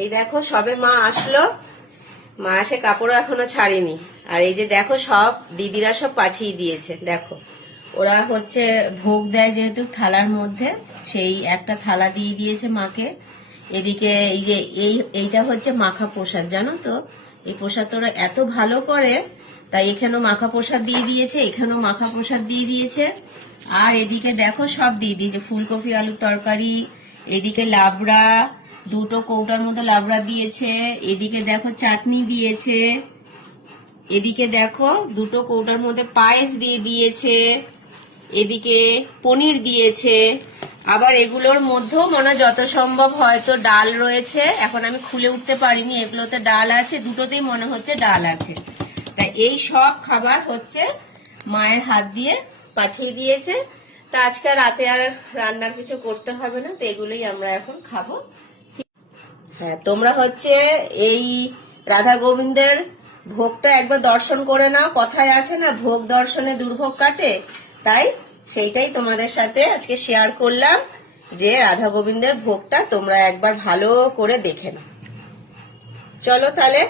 এই দেখো সবে মা আসলো, মা এসে কাপড়ও এখনো ছাড়েনি। আর এই যে দেখো সব দিদিরা সব পাঠিয়ে দিয়েছে। দেখো ওরা হচ্ছে ভোগ দেয় যেহেতু থালার মধ্যে, সেই একটা থালা দিয়ে দিয়েছে মাকে। এদিকে এই যে এইটা হচ্ছে মাখা প্রসাদ, জানো তো এই প্রসাদ ওরা এত ভালো করে, তাই এখানেও মাখা প্রসাদ দিয়ে দিয়েছে, এখানেও মাখা প্রসাদ দিয়ে দিয়েছে। আর এদিকে দেখো সব দিয়ে দিয়েছে, ফুলকপি আলুর তরকারি, এদিকে লাবড়া, দুটো কৌটার মতো লাবড়া দিয়েছে, এদিকে দেখো চাটনি দিয়েছে, এদিকে দেখো দুটো কৌটার মধ্যে পায়েস দিয়ে দিয়েছে, এদিকে পনির দিয়েছে। আবার এগুলোর মধ্যেও মনে যত সম্ভব হয়তো ডাল রয়েছে, এখন আমি খুলে উঠতে পারিনি, এগুলোতে ডাল আছে, দুটোতেই মনে হচ্ছে ডাল আছে। তাই এই সব খাবার হচ্ছে মায়ের হাত দিয়ে পাঠিয়ে দিয়েছে। তা আজকে রাতে আর রান্নার কিছু করতে হবে না, তো এগুলোই আমরা এখন খাবো। হ্যাঁ, তোমরা হচ্ছে এই রাধা গোবিন্দের ভোগটা একবার দর্শন করে নাও, কথায় আছে না ভোগ দর্শনে দুর্ভোগ কাটে, তাই সেইটাই তোমাদের সাথে আজকে শেয়ার করলাম যে রাধা গোবিন্দের ভোগটা তোমরা একবার ভালো করে দেখে নাও। চলো তাহলে